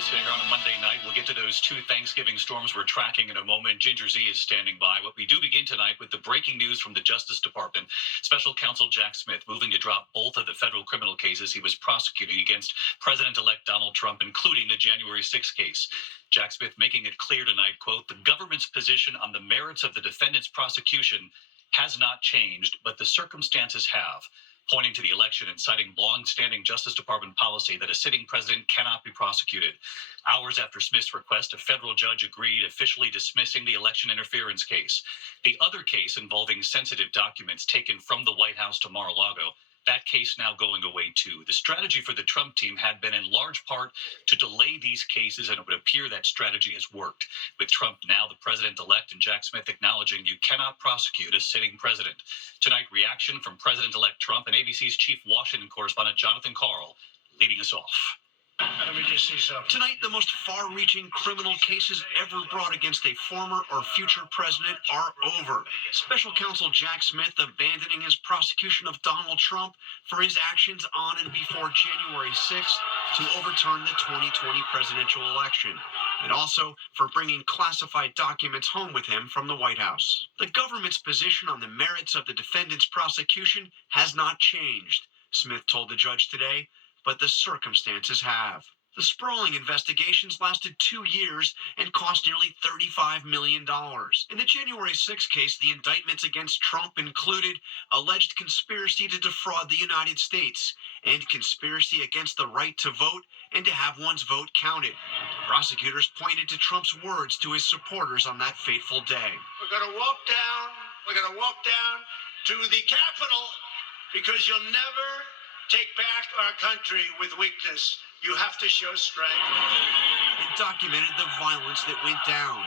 news here on a Monday night. We'll get to those two Thanksgiving storms we're tracking in a moment. Ginger Z is standing by. What we do begin tonight with the breaking news from the Justice Department. Special Counsel Jack Smith moving to drop both of the federal criminal cases he was prosecuting against President-elect Donald Trump, including the January 6th case. Jack Smith making it clear tonight, quote, the government's position on the merits of the defendant's prosecution has not changed, but the circumstances have, pointing to the election and citing long-standing Justice Department policy that a sitting president cannot be prosecuted. Hours after Smith's request, a federal judge agreed, officially dismissing the election interference case. The other case involving sensitive documents taken from the White House to Mar-a-Lago, that case now going away too. The strategy for the Trump team had been in large part to delay these cases, and it would appear that strategy has worked. With Trump now the president-elect and Jack Smith acknowledging you cannot prosecute a sitting president. Tonight, reaction from President-elect Trump and ABC's chief Washington correspondent Jonathan Karl leading us off. Let me just see something. Tonight, the most far-reaching criminal cases ever brought against a former or future president are over. Special Counsel Jack Smith abandoning his prosecution of Donald Trump for his actions on and before January 6th to overturn the 2020 presidential election, and also for bringing classified documents home with him from the White House. The government's position on the merits of the defendant's prosecution has not changed, Smith told the judge today, but the circumstances have. The sprawling investigations lasted 2 years and cost nearly $35 million. In the January 6th case, the indictments against Trump included alleged conspiracy to defraud the United States and conspiracy against the right to vote and to have one's vote counted. Prosecutors pointed to Trump's words to his supporters on that fateful day. We're going to walk down to the Capitol because you'll never take back our country with weakness. You have to show strength. It documented the violence that went down,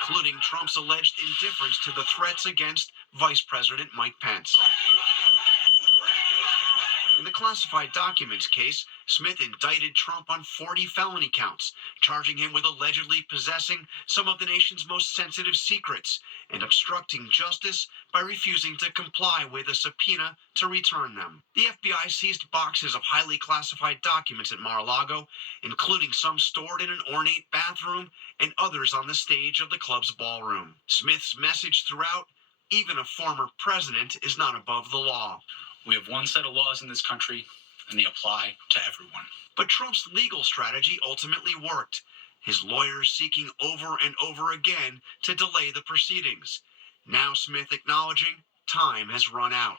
including Trump's alleged indifference to the threats against Vice President Mike Pence. In the classified documents case, Smith indicted Trump on 40 felony counts, charging him with allegedly possessing some of the nation's most sensitive secrets and obstructing justice by refusing to comply with a subpoena to return them. The FBI seized boxes of highly classified documents at Mar-a-Lago, including some stored in an ornate bathroom and others on the stage of the club's ballroom. Smith's message throughout, even a former president is not above the law. We have one set of laws in this country, and they apply to everyone. But Trump's legal strategy ultimately worked, his lawyers seeking over and over again to delay the proceedings. Now Smith acknowledging time has run out.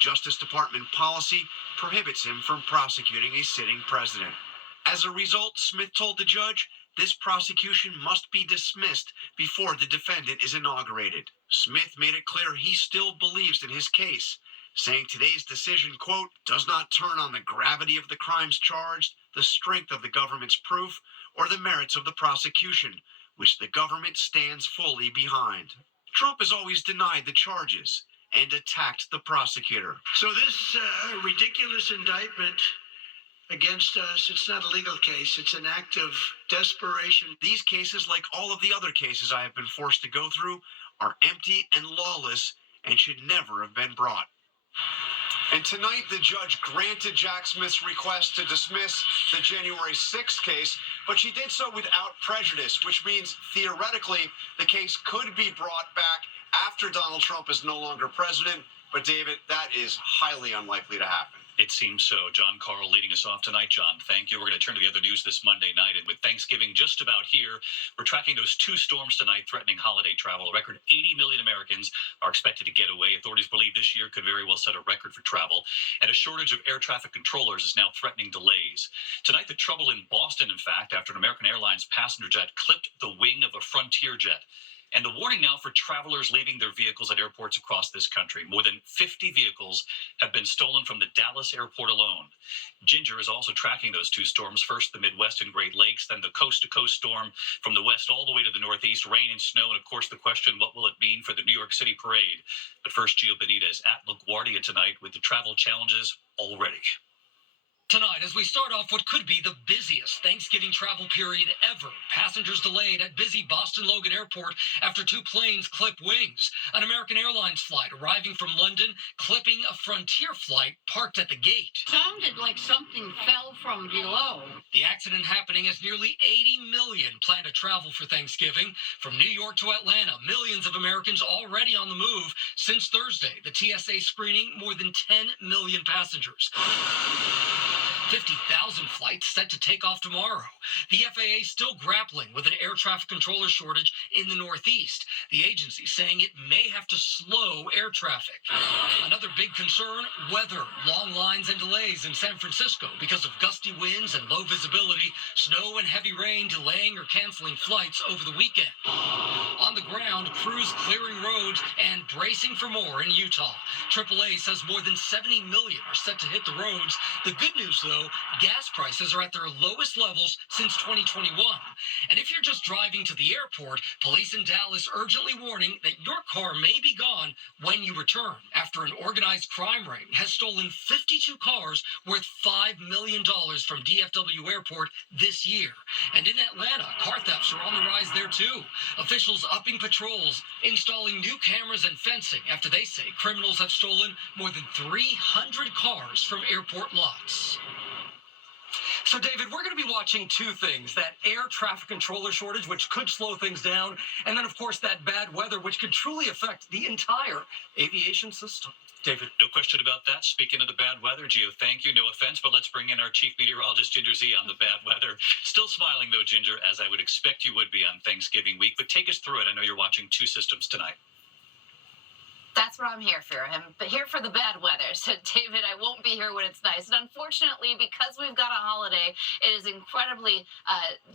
Justice Department policy prohibits him from prosecuting a sitting president. As a result, Smith told the judge, this prosecution must be dismissed before the defendant is inaugurated. Smith made it clear he still believes in his case, saying today's decision, quote, does not turn on the gravity of the crimes charged, the strength of the government's proof, or the merits of the prosecution, which the government stands fully behind. Trump has always denied the charges and attacked the prosecutor. So this ridiculous indictment against us, it's not a legal case. It's an act of desperation. These cases, like all of the other cases I have been forced to go through, are empty and lawless and should never have been brought. And tonight, the judge granted Jack Smith's request to dismiss the January 6th case, but she did so without prejudice, which means theoretically the case could be brought back after Donald Trump is no longer president. But, David, that is highly unlikely to happen. It seems so. John Karl leading us off tonight. John, thank you. We're going to turn to the other news this Monday night. And with Thanksgiving just about here, we're tracking those two storms tonight threatening holiday travel. A record 80 million Americans are expected to get away. Authorities believe this year could very well set a record for travel. And a shortage of air traffic controllers is now threatening delays. Tonight, the trouble in Boston, in fact, after an American Airlines passenger jet clipped the wing of a Frontier jet. And the warning now for travelers leaving their vehicles at airports across this country. More than 50 vehicles have been stolen from the Dallas airport alone. Ginger is also tracking those two storms. First, the Midwest and Great Lakes, then the coast-to-coast storm from the west all the way to the northeast, rain and snow. And, of course, the question, what will it mean for the New York City parade? But first, Gio Benitez at LaGuardia tonight with the travel challenges already. Tonight, as we start off what could be the busiest Thanksgiving travel period ever, passengers delayed at busy Boston Logan Airport after two planes clip wings. An American Airlines flight arriving from London, clipping a Frontier flight parked at the gate. Sounded like something fell from below. The accident happening as nearly 80 million plan to travel for Thanksgiving. From New York to Atlanta, millions of Americans already on the move. Since Thursday, the TSA screening more than 10 million passengers. 50,000 flights set to take off tomorrow. The FAA still grappling with an air traffic controller shortage in the Northeast. The agency saying it may have to slow air traffic. Another big concern, weather. Long lines and delays in San Francisco because of gusty winds and low visibility, snow and heavy rain delaying or canceling flights over the weekend. On the ground, crews clearing roads and bracing for more in Utah. AAA says more than 70 million are set to hit the roads. The good news, though, gas prices are at their lowest levels since 2021. And if you're just driving to the airport, police in Dallas urgently warning that your car may be gone when you return after an organized crime ring has stolen 52 cars worth $5 million from DFW Airport this year. And in Atlanta, car thefts are on the rise there too. Officials upping patrols, installing new cameras and fencing after they say criminals have stolen more than 300 cars from airport lots. So, David, we're going to be watching two things, that air traffic controller shortage, which could slow things down, and then, of course, that bad weather, which could truly affect the entire aviation system. David. No question about that. Speaking of the bad weather, Gio, thank you. No offense, but let's bring in our chief meteorologist, Ginger Z, on the bad weather. Still smiling, though, Ginger, as I would expect you would be on Thanksgiving week. But take us through it. I know you're watching two systems tonight. That's what I'm here for. I'm here for the bad weather. So, David, I won't be here when it's nice. And unfortunately, because we've got a holiday, it is incredibly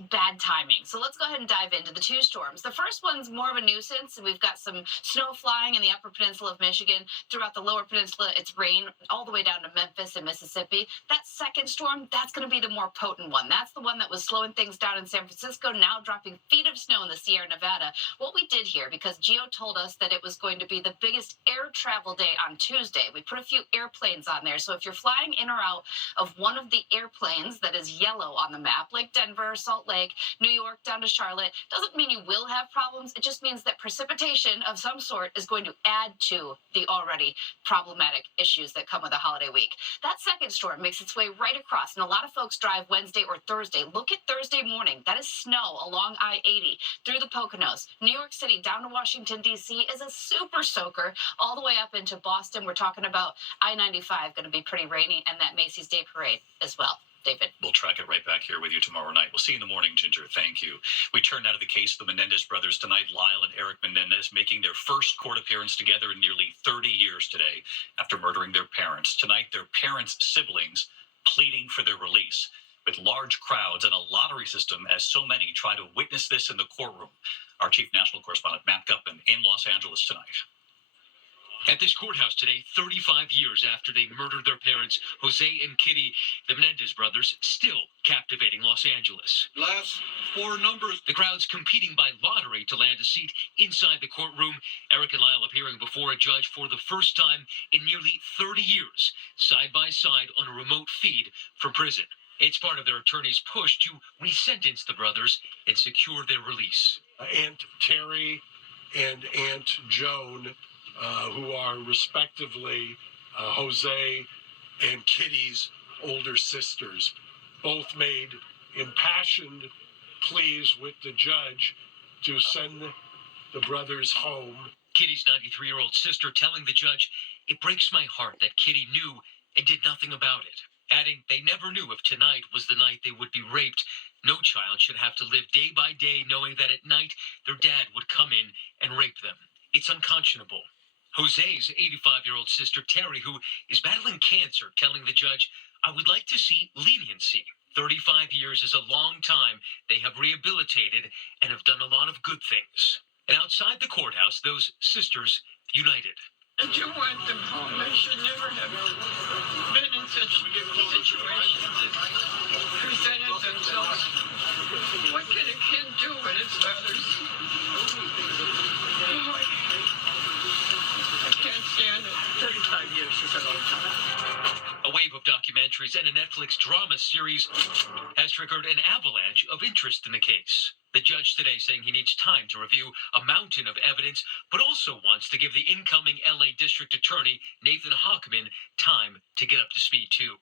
bad timing. So let's go ahead and dive into the two storms. The first one's more of a nuisance. We've got some snow flying in the upper peninsula of Michigan. Throughout the lower peninsula, it's rain all the way down to Memphis and Mississippi. That second storm, that's going to be the more potent one. That's the one that was slowing things down in San Francisco, now dropping feet of snow in the Sierra Nevada. What we did here, because Gio told us that it was going to be the biggest air travel day on Tuesday, we put a few airplanes on there. So if you're flying in or out of one of the airplanes that is yellow on the map, like Denver, Salt Lake, New York, down to Charlotte, doesn't mean you will have problems. It just means that precipitation of some sort is going to add to the already problematic issues that come with a holiday week. That second storm makes its way right across, and a lot of folks drive Wednesday or Thursday. Look at Thursday morning. That is snow along I-80 through the Poconos. New York City down to Washington, D.C. is a super soaker all the way up into Boston. We're talking about I-95 going to be pretty rainy, and that Macy's Day Parade as well. David. We'll track it right back here with you tomorrow night. We'll see you in the morning, Ginger. Thank you. We turn now to the case of the Menendez brothers tonight. Lyle and Eric Menendez making their first court appearance together in nearly 30 years today after murdering their parents. Tonight, their parents' siblings pleading for their release, with large crowds and a lottery system as so many try to witness this in the courtroom. Our chief national correspondent, Matt Gutman, in Los Angeles tonight. At this courthouse today, 35 years after they murdered their parents, Jose and Kitty, the Menendez brothers, still captivating Los Angeles. Last four numbers. The crowd's competing by lottery to land a seat inside the courtroom. Eric and Lyle appearing before a judge for the first time in nearly 30 years, side by side on a remote feed from prison. It's part of their attorney's push to re-sentence the brothers and secure their release. Aunt Terry and Aunt Joan, who are respectively Jose and Kitty's older sisters, both made impassioned pleas with the judge to send the brothers home. Kitty's 93-year-old sister telling the judge, "It breaks my heart that Kitty knew and did nothing about it," adding they never knew if tonight was the night they would be raped. No child should have to live day by day knowing that at night their dad would come in and rape them. It's unconscionable. Jose's 85-year-old sister, Terry, who is battling cancer, telling the judge, "I would like to see leniency. 35 years is a long time. They have rehabilitated and have done a lot of good things." And outside the courthouse, those sisters united. I do want them home. They should never have been in such situations that presented themselves. What can a kid do when his father's... I can't stand it. 35 years is a long time. A wave of documentaries and a Netflix drama series has triggered an avalanche of interest in the case. The judge today saying he needs time to review a mountain of evidence, but also wants to give the incoming LA District Attorney, Nathan Hochman, time to get up to speed, too.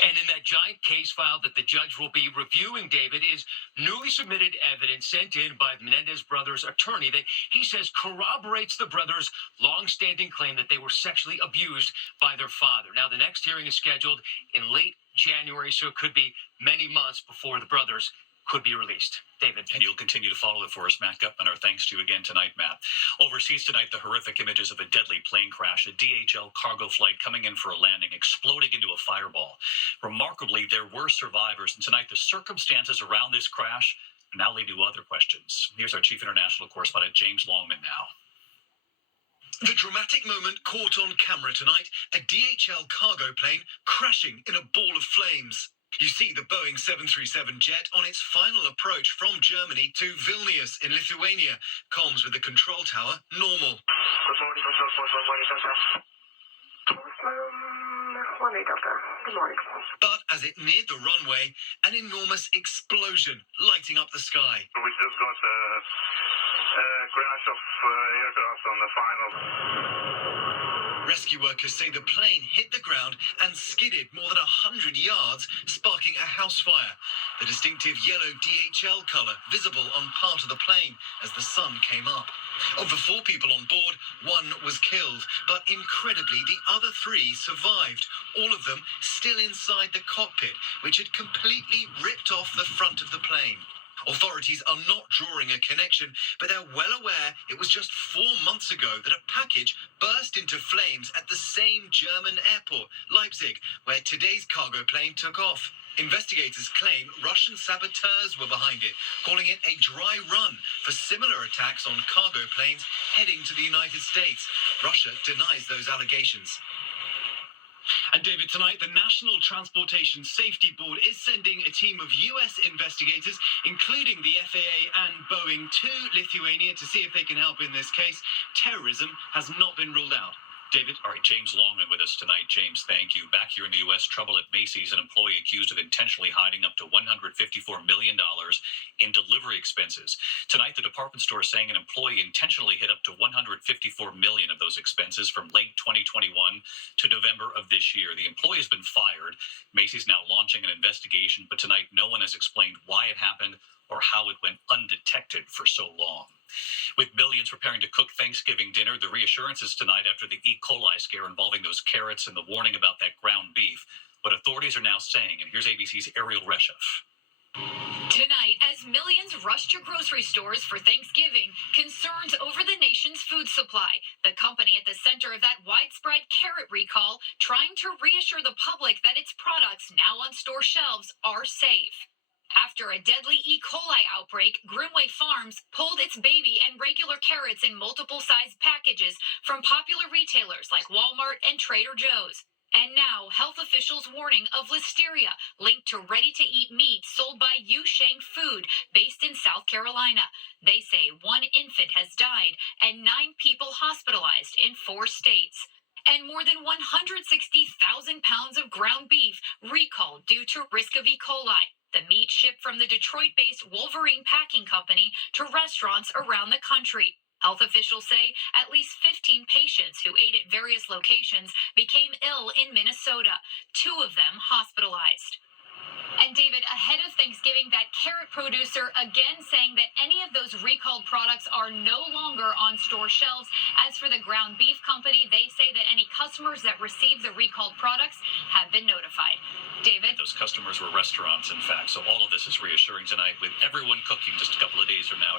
And in that giant case file that the judge will be reviewing, David, is newly submitted evidence sent in by the Menendez brothers' attorney that he says corroborates the brothers' long-standing claim that they were sexually abused by their father. Now, the next hearing is scheduled in late January, so it could be many months before the brothers could be released. David. And you'll continue to follow it for us, Matt Gutman. Our thanks to you again tonight, Matt. Overseas tonight, the horrific images of a deadly plane crash, a DHL cargo flight coming in for a landing, exploding into a fireball. Remarkably, there were survivors, and tonight the circumstances around this crash now lead to other questions. Here's our chief international correspondent, James Longman, now. The dramatic moment caught on camera tonight, a DHL cargo plane crashing in a ball of flames. You see the Boeing 737 jet on its final approach from Germany to Vilnius in Lithuania. Comms with the control tower normal. Good morning, Good morning. But as it neared the runway, an enormous explosion lighting up the sky. We just got a crash of aircraft on the final. Rescue workers say the plane hit the ground and skidded more than 100 yards, sparking a house fire. The distinctive yellow DHL colour visible on part of the plane as the sun came up. Of the 4 people on board, 1 was killed, but incredibly the other 3 survived, all of them still inside the cockpit, which had completely ripped off the front of the plane. Authorities are not drawing a connection, but they're well aware it was just 4 months ago that a package burst into flames at the same German airport, Leipzig, where today's cargo plane took off. Investigators claim Russian saboteurs were behind it, calling it a dry run for similar attacks on cargo planes heading to the United States. Russia denies those allegations. And David, tonight, the National Transportation Safety Board is sending a team of U.S. investigators, including the FAA and Boeing, to Lithuania to see if they can help in this case. Terrorism has not been ruled out. David? All right, James Longman with us tonight. James, thank you. Back here in the U.S., trouble at Macy's. An employee accused of intentionally hiding up to $154 million in delivery expenses. Tonight, the department store is saying an employee intentionally hid up to $154 million of those expenses from late 2021 to November of this year. The employee has been fired. Macy's now launching an investigation, but tonight no one has explained why it happened or how it went undetected for so long. With millions preparing to cook Thanksgiving dinner, the reassurances tonight after the E. coli scare involving those carrots and the warning about that ground beef. What authorities are now saying, and here's ABC's Ariel Reshef. Tonight, as millions rush to grocery stores for Thanksgiving, concerns over the nation's food supply. The company at the center of that widespread carrot recall, trying to reassure the public that its products now on store shelves are safe. After a deadly E. coli outbreak, Grimway Farms pulled its baby and regular carrots in multiple sized packages from popular retailers like Walmart and Trader Joe's. And now, health officials warning of listeria linked to ready-to-eat meat sold by Yusheng Food, based in South Carolina. They say 1 infant has died and 9 people hospitalized in 4 states. And more than 160,000 pounds of ground beef recalled due to risk of E. coli. The meat shipped from the Detroit-based Wolverine Packing Company to restaurants around the country. Health officials say at least 15 patients who ate at various locations became ill in Minnesota, 2 of them hospitalized. And David, ahead of Thanksgiving, that carrot producer again saying that any of those recalled products are no longer on store shelves. As for the ground beef company, they say that any customers that receive the recalled products have been notified. David? Those customers were restaurants, in fact, so all of this is reassuring tonight with everyone cooking just a couple of days from now.